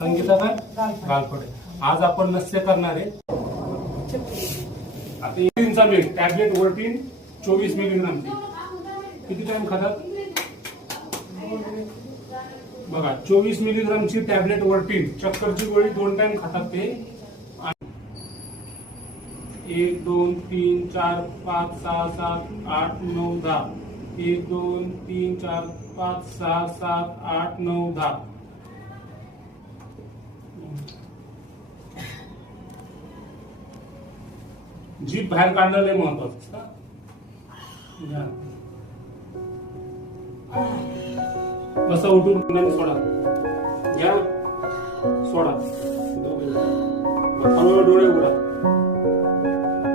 संगीता काय गालपडे. आज आपण नस्य करणार आहे. आता इन्सुलिनचा बेट टॅबलेट वर्टीन 24 मिलीग्रामची किती टाइम खातात बघा. 24 मिलीग्रामची टॅबलेट वर्टीन चक्करची गोळी 2 टाइम खातात ते. 1 2 3 4 5 6 7 8 9 10. 1 2 3 4 5 6 7 8 9 10. जीभ बाहेर काढणं लय महत्वाचं. कसं उठून पुण्याने सोडा घ्या सोडा. हळूहळू डोळे उघडा.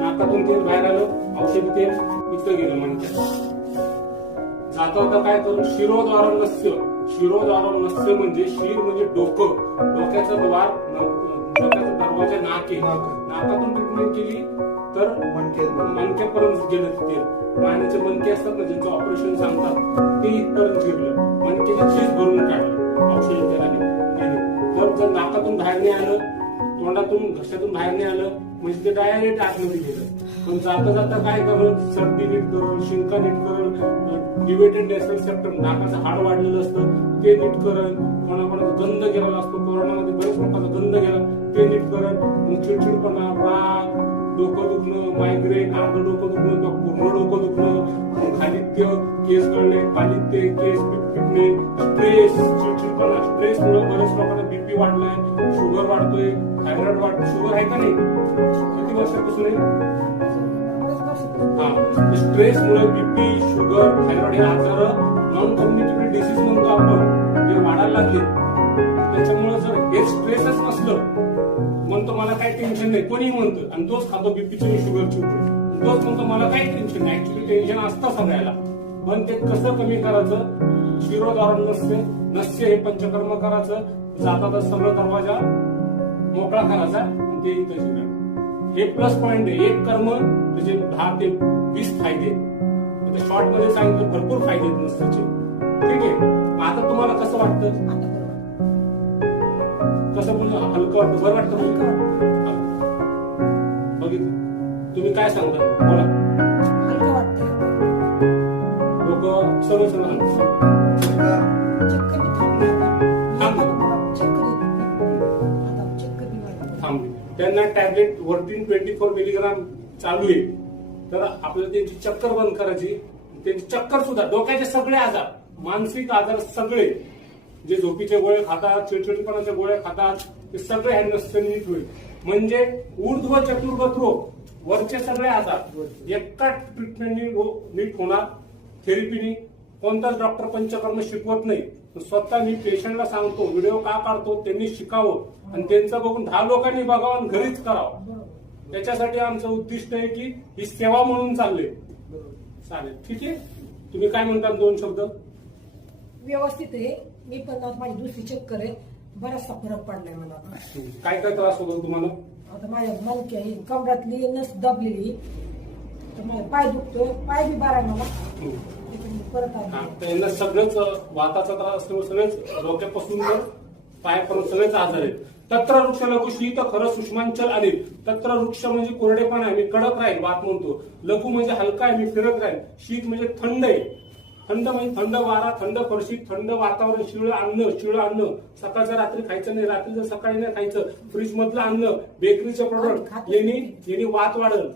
नाकातून तेल बाहेर आलं, औषधी तेल इथं गेलं म्हणतात. जाता होता काय करून शिरोद्वार नस्य. शिरोद्वार नस्य म्हणजे शिर म्हणजे डोकं. डोक्याचा द्वार डोक्याचा दरवाजा नाक आहे. नाकातून ट्रीटमेंट केली तर मणक्यापर्यंत गेलं. तिथे मानेचे मणके असतात ना ज्यांचं ऑपरेशन सांगतात ते इथपर्यंत शिरलं. मणक्याचे चीज भरून काढलं औषधी तेलाने. तर जर नाकातून बाहेर नाही आलं, तोंडातून घशातून बाहेर नाही आलं म्हणजे ते डायरेक्ट आतमध्ये गेलं. पण जाता जाता काय करल, सर्दी नीट करल, शिंका नीट करल, डिवेटेड नेसल सेप्टम नाकाचं हाड वाढलेलं असतं ते नीट करल. कोणाकोणाचा गंध गेलेला असतो, कोरोनामध्ये बरेच लोकांचा गंध गेला ते नीट करल. मग चिडचिडपणा, राग, डोकं दुखणं, मायग्रेन, अर्ध डोकं दुखणं, पूर्ण डोकं दुखणं, खालित्य, केस गळणे, पालित्य, केस पिकणे, स्ट्रेस, चिडचिडपणा. स्ट्रेसमुळे बरेच लोकांना बीपी वाढलाय, शुगर वाढतोय, थायरॉइड वाढतोय. शुगर आहे का नाही? किती वर्षापासून आहे? हा. स्ट्रेसमुळे बीपी, शुगर, थायरॉइड हे आजार नॉन कम्युनिकेबल डिसीज म्हणतो आपण, जे वाढायला लागले. त्याच्यामुळे जर हे स्ट्रेसच नसलं म्हणतो मला काही टेन्शन नाही, कोणी म्हणतं, आणि तोच खातो बीपीची आणि शुगरची गोळी, तोच म्हणतो मला काही टेन्शन नाही. ऍक्च्युली टेन्शन असतं सगळ्याला. पण ते कसं कमी करायचं? शिरोद्वार नस्य हे पंचकर्म करायचं. जाता सगळं दरवाजा मोकळा करायचा आणि ते इथं शिकायचं. हे प्लस पॉइंट आहे. एक कर्म त्याचे 10 ते 20 फायदे. शॉर्ट मध्ये सांगितलं भरपूर फायदे आहेत नसल्याचे. ठीक आहे. आता तुम्हाला कसं वाटतं? कसं म्हणजे हलकं वाटतं, बरं वाटतं? बघितलं तुम्ही काय सांगता? बोला. हलकं वाटतं. लोक सगळं सगळं थांबले. त्यांना टॅबलेट वर्टीन 24 मिलीग्राम चालू आहे. तर आपल्याला त्यांची चक्कर बंद करायची. त्यांची चक्कर सुद्धा, डोक्याचे सगळे आजार, मानसिक आजार सगळे, जे झोपीचे गोळे खातात, चिडचिडपणाचे गोळे खातात, ते सगळे ह्या नसते नीट होईल. म्हणजे ऊर्ध्व चतुर्गत रोग, वरचे सगळे आजार एका ट्रीटमेंटनी नीट होणार. थेरपीनी कोणताच डॉक्टर पंचकर्म शिकवत नाही. स्वतः मी पेशंटला सांगतो, व्हिडिओ का काढतो, त्यांनी शिकावं आणि त्यांचं बघून 10 लोकांनी बघावं आणि घरीच करावं. त्याच्यासाठी आमचं उद्दिष्ट आहे की ही सेवा म्हणून चालले. चालेल, ठीक आहे. तुम्ही काय म्हणता? 2 शब्द. व्यवस्थित आहे. मी पण माझी दुसरी चक्कर आहे. बराचसा फरक पडलाय मला. काय काय त्रास होतो तुम्हाला? आता माझ्या मणक्या ही कमरातली नस दबलेली, तर माझा पाय दुखतोय, पाय बी बारा आहे मला. परत त्यांना सगळंच वाताचा त्रास असल्यामुळे सगळेच डोक्यापासून तर पायापर्यंत सगळेच आजार आहेत. तत्र वृक्ष लघु शीत खरं सुषमांचल अनिल. तत्र वृक्ष म्हणजे कोरडेपणा आहे, मी कडक राहील वात म्हणतो. लघु म्हणजे हलका आहे, मी फिरत राहील. शीत म्हणजे थंड आहे. थंड म्हणजे थंड वारा, थंड फरशी, थंड वातावरण, शिळ अन्न सकाळचं रात्री खायचं नाही, रात्री सकाळी नाही खायचं. फ्रीज मधलं अन्न, बेकरीचे प्रोडक्ट यांनी वात वाढल.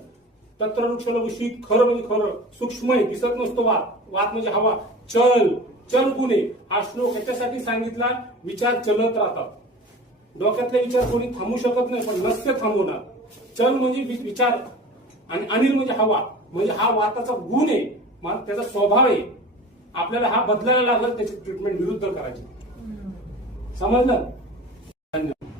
तत्र वृक्ष लघु शीत खरं म्हणजे खरं, सूक्ष्म आहे, दिसत नसतो वात. वात म्हणजे हवा. चल गुणे हा श्लोक याच्यासाठी सांगितला, विचार चलत राहतात. डोक्यातले विचार कोणी थांबू शकत नाही, पण नस्य थांबवणार. चल म्हणजे विचार आणि अनिल म्हणजे हवा, म्हणजे हा वाताचा गुण आहे, त्याचा स्वभाव आहे. आपल्याला हा बदलायला लागला, त्याची ट्रीटमेंट विरुद्ध करायची. समजलं? धन्यवाद.